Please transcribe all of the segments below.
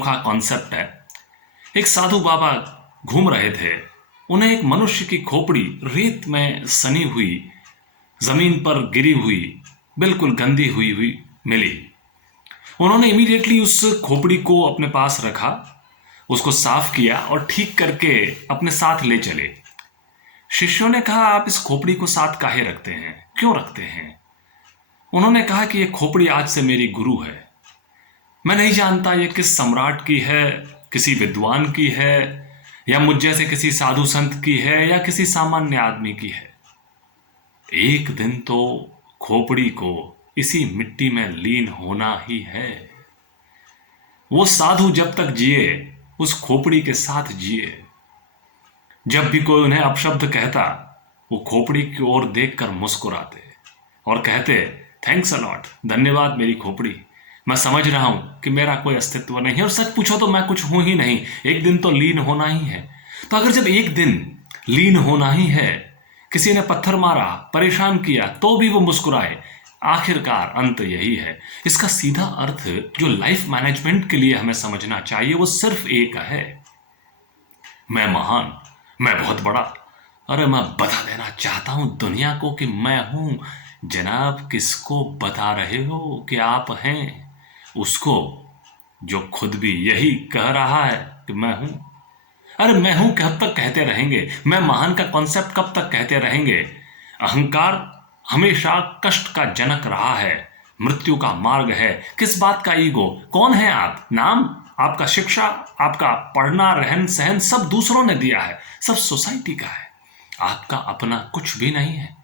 का कॉन्सेप्ट है। एक साधु बाबा घूम रहे थे, उन्हें एक मनुष्य की खोपड़ी रेत में सनी हुई, जमीन पर गिरी हुई, बिल्कुल गंदी हुई हुई मिली। उन्होंने इमीडिएटली उस खोपड़ी को अपने पास रखा, उसको साफ किया और ठीक करके अपने साथ ले चले। शिष्यों ने कहा, आप इस खोपड़ी को साथ काहे रखते हैं, क्यों रखते हैं? उन्होंने कहा कि यह खोपड़ी आज से मेरी गुरु है। मैं नहीं जानता ये किस सम्राट की है, किसी विद्वान की है, या मुझ जैसे किसी साधु संत की है, या किसी सामान्य आदमी की है। एक दिन तो खोपड़ी को इसी मिट्टी में लीन होना ही है। वो साधु जब तक जिए उस खोपड़ी के साथ जिए। जब भी कोई उन्हें अपशब्द कहता, वो खोपड़ी की ओर देखकर मुस्कुराते और कहते, थैंक्स अ लॉट, धन्यवाद मेरी खोपड़ी, मैं समझ रहा हूं कि मेरा कोई अस्तित्व नहीं है और सच पूछो तो मैं कुछ हूं ही नहीं, एक दिन तो लीन होना ही है। तो अगर जब एक दिन लीन होना ही है, किसी ने पत्थर मारा, परेशान किया, तो भी वो मुस्कुराए, आखिरकार अंत यही है। इसका सीधा अर्थ जो लाइफ मैनेजमेंट के लिए हमें समझना चाहिए वो सिर्फ एक है, मैं महान, मैं बहुत बड़ा। अरे मैं बता देना चाहता हूं दुनिया को कि मैं हूं। जनाब, किसको बता रहे हो कि आप हैं? उसको जो खुद भी यही कह रहा है कि मैं हूं। अरे मैं हूं कब तक कहते रहेंगे? मैं महान का कॉन्सेप्ट कब तक कहते रहेंगे? अहंकार हमेशा कष्ट का जनक रहा है, मृत्यु का मार्ग है। किस बात का ईगो? कौन है आप? नाम आपका, शिक्षा आपका, पढ़ना, रहन सहन सब दूसरों ने दिया है, सब सोसाइटी का है, आपका अपना कुछ भी नहीं है।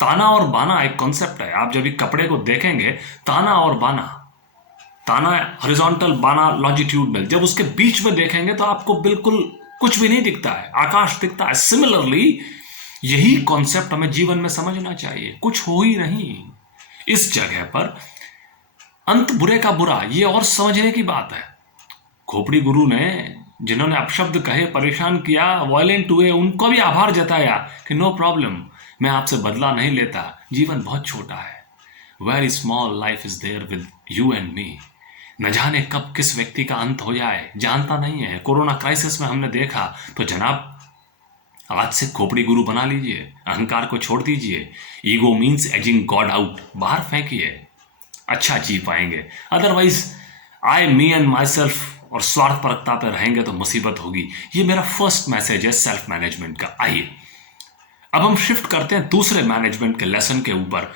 ताना और बाना एक कॉन्सेप्ट है। आप जब कपड़े को देखेंगे, ताना और बाना, ताना हॉरिजॉन्टल, बाना लॉन्जिट्यूडनल, जब उसके बीच में देखेंगे तो आपको बिल्कुल कुछ भी नहीं दिखता है, आकाश दिखता है। सिमिलरली यही कॉन्सेप्ट हमें जीवन में समझना चाहिए, कुछ हो ही नहीं। इस जगह पर अंत बुरे का बुरा, ये और समझने की बात है। खोपड़ी गुरु ने जिन्होंने अपशब्द कहे, परेशान किया, वायलेंट हुए, उनको भी आभार जताया कि नो प्रॉब्लम, मैं आपसे बदला नहीं लेता, जीवन बहुत छोटा है, very small life is there with you and me. न जाने कब किस व्यक्ति का अंत हो जाए, जानता नहीं है। कोरोना क्राइसिस में हमने देखा, तो जनाब आज से खोपड़ी गुरु बना लीजिए, अहंकार को छोड़ दीजिए। Ego means ageing God out, बाहर फेंकिए, अच्छा जी पाएंगे। Otherwise I, me and my self और स्वार्थपरकता पे रहेंगे तो मुसीबत होगी। ये मेरा फर्स्ट मैसेज है सेल्फ मैनेजमेंट का। आइए अब हम शिफ्ट करते हैं दूसरे मैनेजमेंट के लेसन के ऊपर।